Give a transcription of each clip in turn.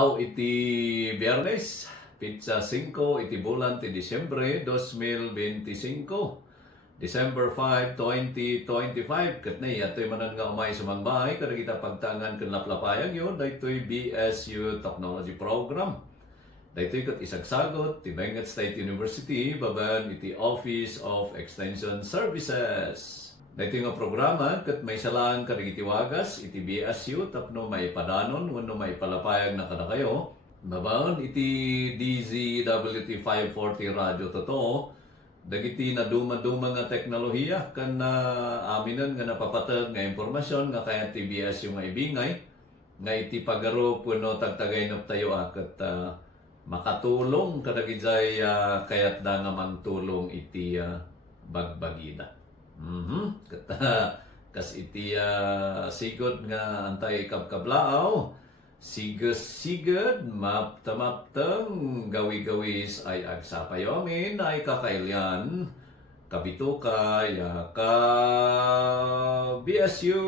Adlaw iti Biyernes, Pizza 5 iti bulan ti Disyembre 2025. December 5, 2025. Katnay, ato'y manan nga umay sumangbahay. Kada kita pagtangan kan laplapayang yun, dahito'y BSU Technology Program. Dahito'y kat isagsagot, ti Benguet State University, baban iti Office of Extension Services. Dahito'y nga programa, kat may salang kadagitiwagas, iti BSU, tapno may padanon, wano may palapayag na kada kayo. Baban iti DZWT 540 Radio Totoo, dagiti na duma-duma nga teknolohiya kan aminan nga napapatag nga impormasyon nga kaya TBS yung nga ibingay nga iti pagaro puno tagtagay na tayo akat makatulong kadagijay kayat da nga mangtulong iti bagbagina. Kas iti sigod nga antay kabkablaaw, sigad maptamaptang gawi-gawis ay agsapayomin ay kakailyan kabituka ka BSU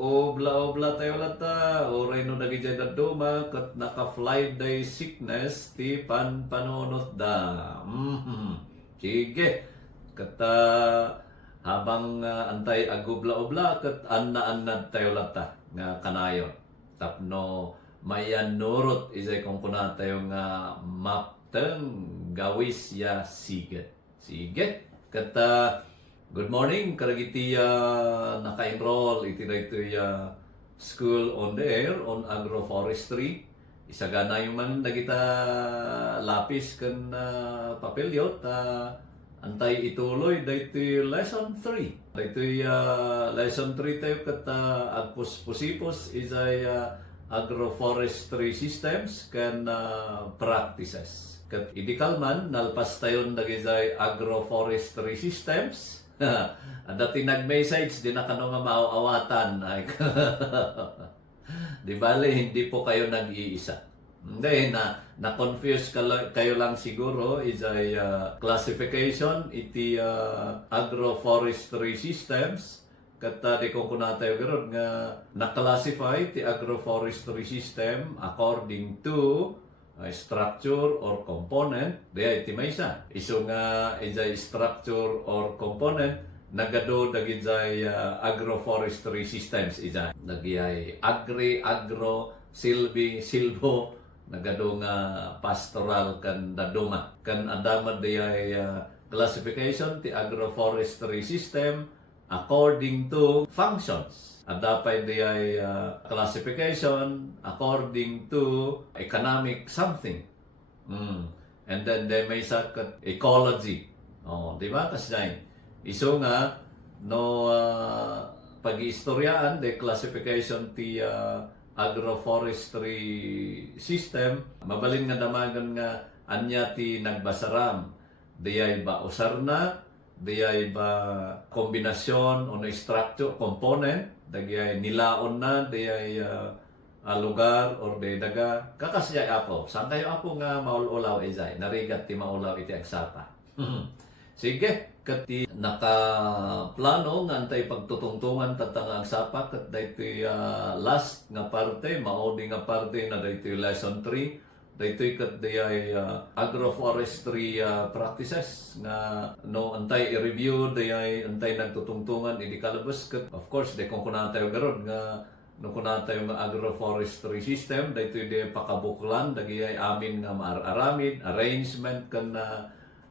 obla tayo lata oray no nagijay na duma kat naka-flight day sickness ti panonot da. Sige kata habang antay agubla-obla kat anna-annad tayo lata nga kanayon tapno mayan nurot isay kung kuna tayo nga mapteng gawis ya sige kata good morning karagiti naka-enroll iti dayto school on the air on agroforestry isagana yung man dagita lapis kan papelyo antay ituloy dayto lesson 3. Dayto lesson 3 tayo kat agpuspusipos isay agroforestry systems kan practices. Kat idikalman nalpas tayon dagizay agroforestry systems. Dati nag-message di na kano nga maaawatan ay di bale hindi po kayo nag-iisa. Hindi, na-confuse kayo lang siguro is a classification iti agroforestry systems. Kata di kung kunatayo garon nga na-classify ti agroforestry system according to structure or component. Di iti maysa. Iso nga is a structure or component nagado dagijay agroforestry systems isa. Nagyay agro, silbo, nagado nga pastoral kan daduma kan adamad dayay classification ti agroforestry system according to functions. Adapay dayay classification according to economic something. And then they may sakat ecology. Di ba kasi iso nga no pag-iistoryaan the classification ti agroforestry system mabalin nga damagan nga anya ti nagbasaram diyay ba usarna diyay ba kombinasyon o structure component diyay nilaon na diyay lugar or daga kakasya ako saan kayo ako nga maululaw izay narigat ti maulaw iti agsapa. Sige kati nakaplano nga antay pagtutungtungan tatang agsapa kat daytoy last nga parte maudi nga parte na daytoy lesson 3 daytoy kat dayay agroforestry practices nga no antay i-review dayay antay nagtutungtungan idi kalabas kat of course de kung kunatayo garon nga no kunatayo nga agroforestry system daytoy de pakabuklan dagiyay amin nga maaramid arrangement kan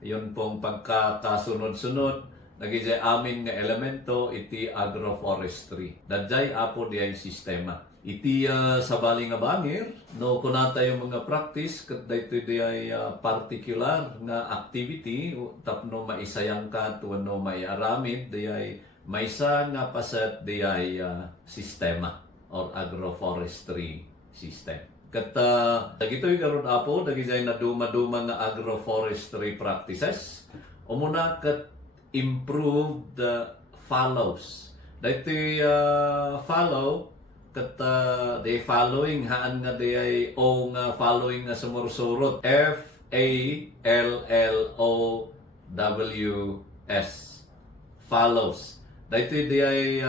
yun pong pagkakasunod-sunod nagijay amin nga elemento iti agroforestry. Dadjay apo diay sistema. Iti sabali nga bangir no kunata yung mga practice ket daytoy diay particular nga activity tapno maisayang ka wenno maiaramid diay maysa nga paset diay sistema or agroforestry system. Kata dagitoy karon apo dagijay na duma-duma nga agroforestry practices umuna kat improve the follows. Daytoy follow kata the following haan nga day o nga following nga sumursurot FALLOWS follows. Daytoy day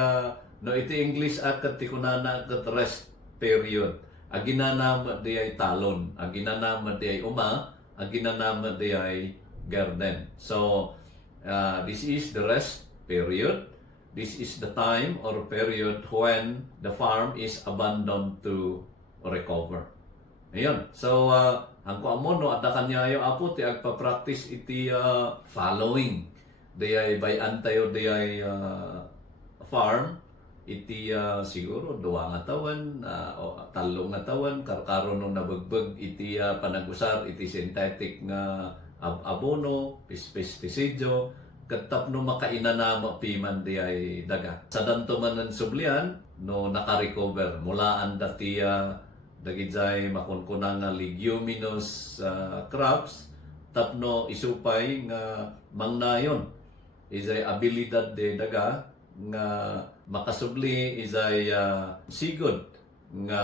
no iti English kat ti kunana kat rest period. aginanama di ay talon, aginanama di ay uma, aginanama di ay garden. So this is the rest period. This is the time or period when the farm is abandoned to recover. Ayun. So, ang kuamon no, ada kanyayo apo ti agpa-practice iti following. Diyay bayan tayo diyay farm iti siguro duwa nga taon o talo nga taon karkaro nung nabugbog iti panagusar iti synthetic nga abono, pestisidyo, katap no makainanama piman di ay daga. Sa danto man ng sublian, no naka-recover mulaan dati dagijay makunkuna nga leguminous crops, tapno isupay nga mangnayon. Isay abilidad de daga nga makasubli isay sigod nga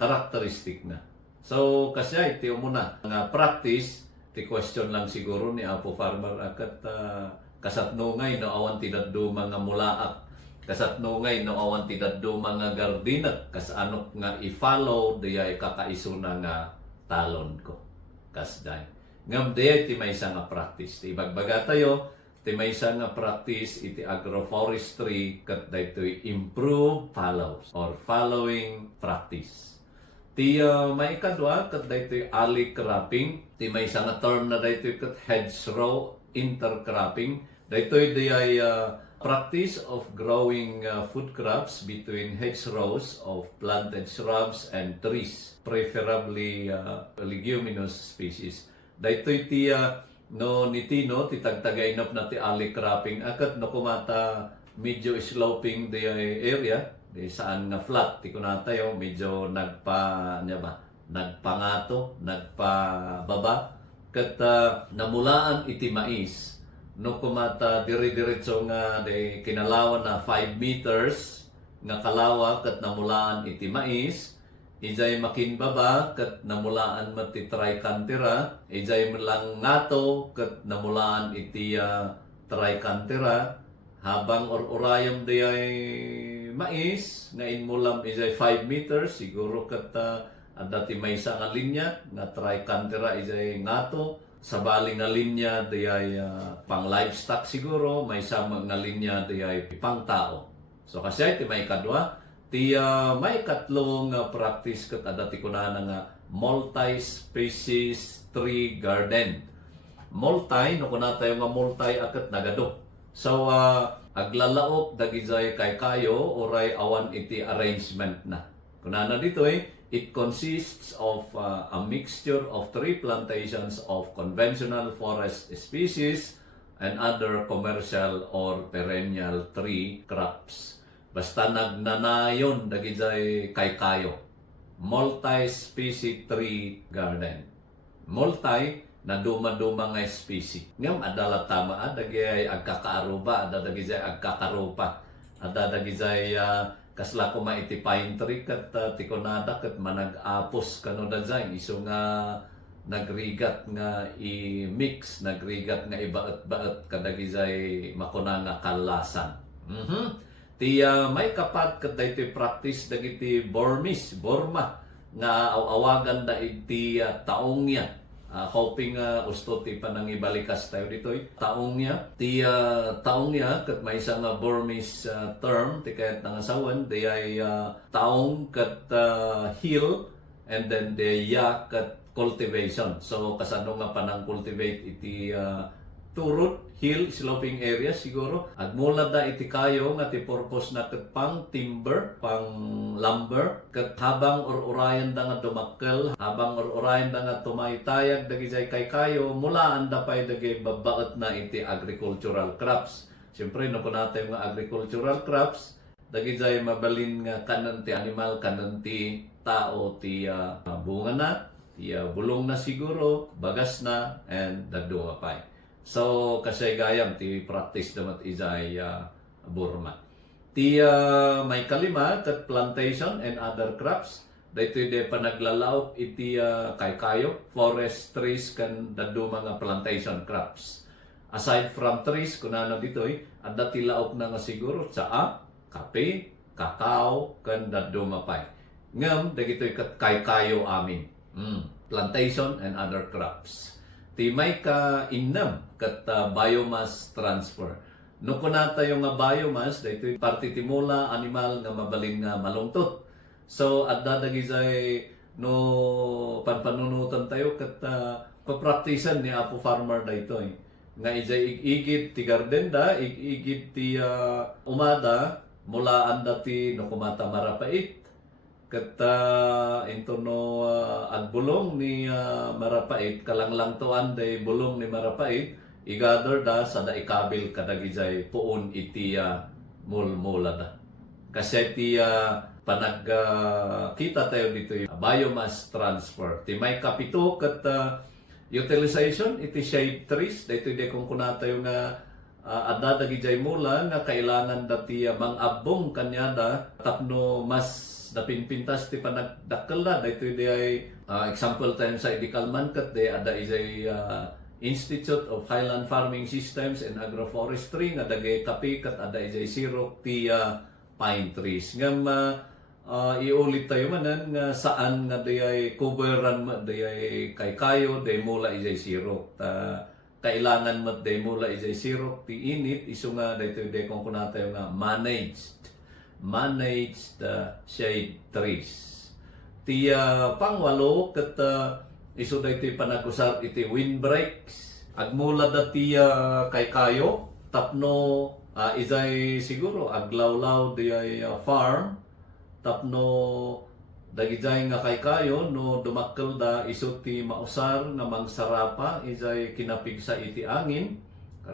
karakteristik na. So kasya iti umuna nga practice, ti question lang siguro ni Apo Farmer akat kasatnungay no awan tidaddo mga mulaak, kasatnungay no awan tidaddo mga gardinat, kasanok nga i-follow diyay kakaisuna nga talon ko. Kasday. Ngam diyay ti maysa nga practice. Ti bagbaga tayo, ti maysa nga practice iti agroforestry kat daytoy improve follows or following practice. Ti may kadwa kat daytoy alley cropping, ti maysa nga term na daytoy kat hedgerow intercropping. Daytoy diyay practice of growing food crops between hedgerows of planted shrubs and trees, preferably leguminous species. Daytoy ti no nitino ti tagtagainop na ti alley cropping akat no kumata medyo sloping di area di saan nga flat ti kunatayo medyo nagpangato, nagpababa kat namulaan iti mais no kumata diri-diretso nga de kinalawan na 5 meters nga kalawa kat namulaan iti mais, ijay makinbaba kat namulaan mati tricantera, ijay lang ngato kat namulaan iti tricantera, habang urayam di ay mais nga inmulam ijay 5 meters siguro kat dati may isa nga linya nga tricantera ijay ngato, sabali nga linya di ay pang livestock siguro, may isa nga linya di ay pang tao. So kasi iti may kadwa, ti may katlong practice kat adati kunana nga multi-species tree garden. Multi, no kuna tayo nga multi akat nagado. So aglalaok dagizay kay kayo oray awan iti arrangement na. Kunana dito it consists of a mixture of tree plantations of conventional forest species and other commercial or perennial tree crops. Basta nagnanayon dagijay kay kayo. Multi-species tree garden. Multi na duma-duma nga species. Ngam adala tama dagijay agkakaaruba, dagijay agkakarupa. Dagijay kasla ko maiti pine tree kat tikonada kat manag-apos kano dazay iso nga nagrigat nga i-mix, nagrigat nga ibaet-baet kadagizay makuna nga kalasan. Ti may kapat kat daytoy practice dagiti Burmese, Burma nga awagan da iti taongya. Hoping gusto ti panangibalikas tayo dito taongya. Ti taongya kat may isang Burmese term ti kayat nangasawan di ay taong kat hill and then the ya kat cultivation. So kasano nga panang cultivate iti turut, hill, sloping area siguro. Agmula da iti kayo nga ti purpose na kat pang timber, pang lumber, kat habang urayan da nga dumakkel, habang urayan da nga tumaytayag dagijay kay kayo, mulaan da pay dagay babaot na iti agricultural crops. Siyempre no natin nga agricultural crops, dagijay mabalin nga kanan ti animal, kanan ti tao, ti bunga na, ti bulong na siguro, bagas na, and dadunga pay. So, kasi gayam, ti practice damat izay Burma. Ti may kalima, kat plantation and other crops, dito de panaglalaw iti kay kayo, forest trees kan dadu mga plantation crops. Aside from trees, kunana dito adda ti laok na nga siguro, tsaa, kape, kakao, kan dadu mapay. ngam dagitoy kat kayo amin. Plantation and other crops. Ti may ka innam kat biomass transfer. No kuna tayo nga biomass daytoy parte ti mula animal nga mabaling nga malungtot. So adda dagizay no panpanunutan tayo kat papraktisan ni Apo Farmer daytoy. Nga ijay igid ti garden da, igid ti umada mula anda ti no kumata marapait. Kat into no agbulong ni marapait kalanglang tuan day bulong ni marapait i-gather da sa da ikabil kadagizay puon iti mulmula da. Kasi ti panag kita tayo dito biomass transfer. Ti may kapito kat utilization iti shade trees. Dito di kung kuna tayo nga adda dagizay mula nga kailangan dati mangabong kanyada tapno mas napinpintas ti panagdakkel da. Dito di ay example tayo sa Idikalman kat di ada izay Institute of Highland Farming Systems and Agroforestry nga dagay kapi kat ada izay sirok ti pine trees. Ngam iulit tayo manan nga saan nga dayay coveran mo dayay kayo day mula izay sirok. Kailangan mo day mula izay sirok ti init iso nga dayto day kung kunatayo nga manage the shade trees. Ti pangwalo kat iso dayto panagusar iti windbreaks. Agmula dati kayo tapno izay siguro aglawlaw di ay farm tapno dagijay nga kayo no dumakkel da iso ti mausar nga mangsarapa izay kinapig sa iti angin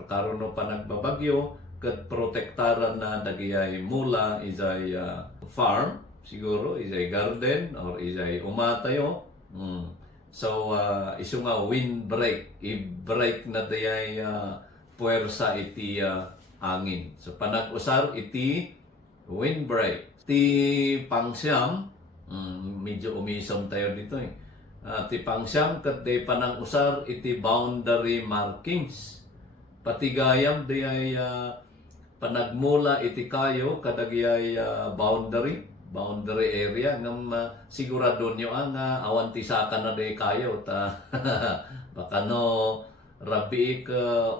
karon no panagbabagyo ket protektaran na dagijay mula izay farm siguro izay garden or izay umatayo. So iso nga windbreak i-break na dayay puwersa iti angin. So panag-usar iti windbreak. Ti pangsyam, medyo umisom tayo dito ti pangsyam kat di panang-usar iti boundary markings. Patigayam di ay panagmula iti kayo kadagiyay boundary area ngam sigurado nyo ang awan ti saka na di kayo ta baka no rabi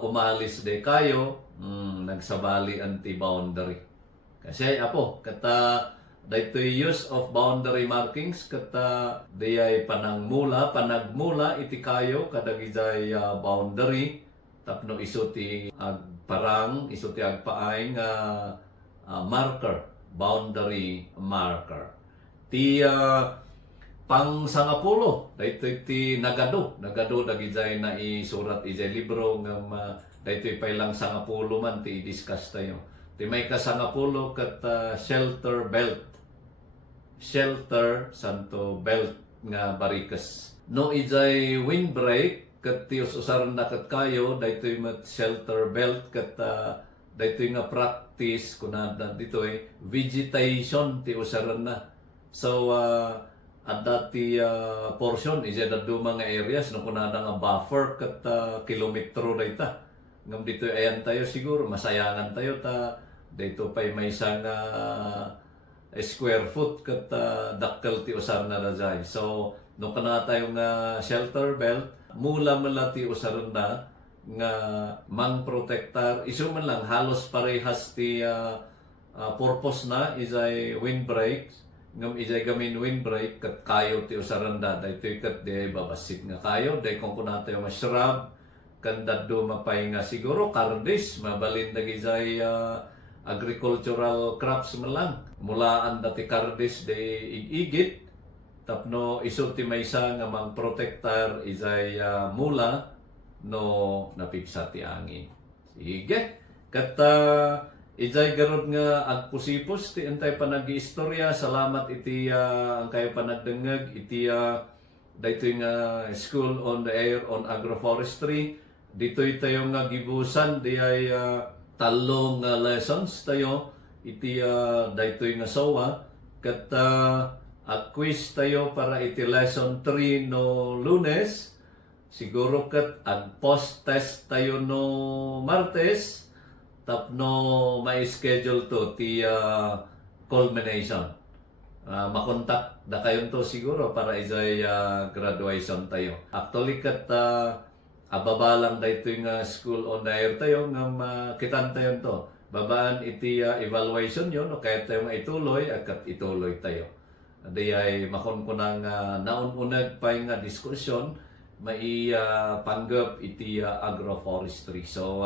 umalis de kayo nagsabali anti boundary kasi apo kata dito use of boundary markings kata diyay panagmula iti kayo kadagizay boundary tapno iso ti agparang iso ti agpaay nga marker boundary marker. Ti pang sangapulo dayto ti nagado dagizay na isurat ijay libro ngam dayto pay lang sangapulo man ti i-discuss tayo. Ti may kasangapulo kat shelter santo belt nga barikas. No ijay windbreak kat ti usaran na kat kayo dayto mat shelter belt kat dayto nga practice kunada dito vegetation ti usaran na. So adda ti portion ije dadto mga areas no kunada nga buffer kat kilometro dayta. Ngam dito ayan tayo siguro masayangan tayo ta dayto pay may isang square foot kat dakkel ti usar na dayay. So no kana tayo nga shelter belt mula ti usaran na nga mang protektar iso man lang halos parehas ti purpose na izay windbreak ngam izay gamin windbreak kat kayo ti usaranda daytoy kat di babasit nga kayo day kung kunata yung shrub kandaddo mapay nga siguro kardis mabalin dagizay agricultural crops man lang mulaan dati kardis day igit tapno iso ti maysa nga mang protektar izay mula no napigsa ti angin. Sige. Kat ijay garod nga agpusipos ti antay panag-iistorya. Salamat iti ang kayo panagdengeg iti daytoy nga School on the Air on Agroforestry. Ditoy tayo nga gibusan di ay talong lessons tayo iti daytoy nga SOA kat quiz tayo para iti lesson 3 no Lunes. Siguro kat post test tayo no Martes tapno may schedule to ti culmination. makontak na kayon to siguro para isay graduation tayo. Actually kat ababa lang dito yung school on the air tayo nga makitan tayo to. Babaan iti evaluation yun o kaya tayo ituloy at ituloy tayo. Di ay makunkunang naununag pa yung diskusyon panggap iti agroforestry. So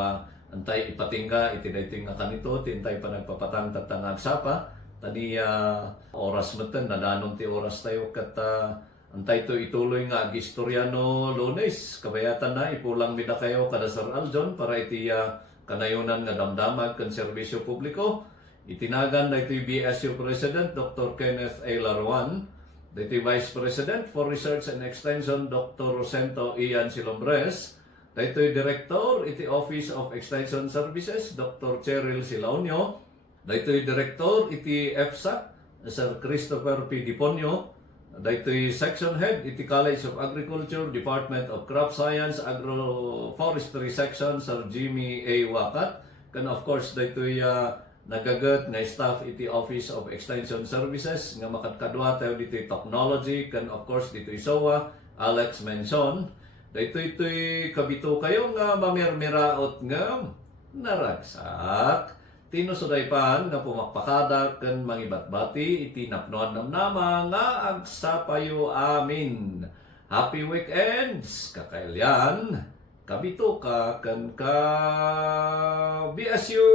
antay ipatingga iti dating nga kanito tintay pa nagpapatang tatangag sapa tadi oras meten nadanon ti oras tayo kat antay to ituloy nga Historiano Lunes kabayatan na ipulang mida kayo kada Sir Aljon para iti kanayunan nga damdamag kan serbisyo publiko itinagan na iti BSU President Dr. Kenneth A. Laruan, iti Vice President for Research and Extension Dr. Rosento Ian Silombres, iti Director iti Office of Extension Services Dr. Cheryl Silaunio, iti Director iti EFSA Sir Christopher P. Diponio, iti Section Head iti College of Agriculture Department of Crop Science Agroforestry Section Sir Jimmy A. Wakat, kan of course iti nagagat nga staff iti Office of Extension Services nga makatkadwa tayo dito technology kan of course dito SOA Alex Menson dito kabito kayo nga mamirmiraot nga naragsak tinusuday pan nga pumakpakada kan mangibatbati iti napnoan namnama nga agsapayo amin. Happy weekends kakailyan kabito ka kan ka BSU.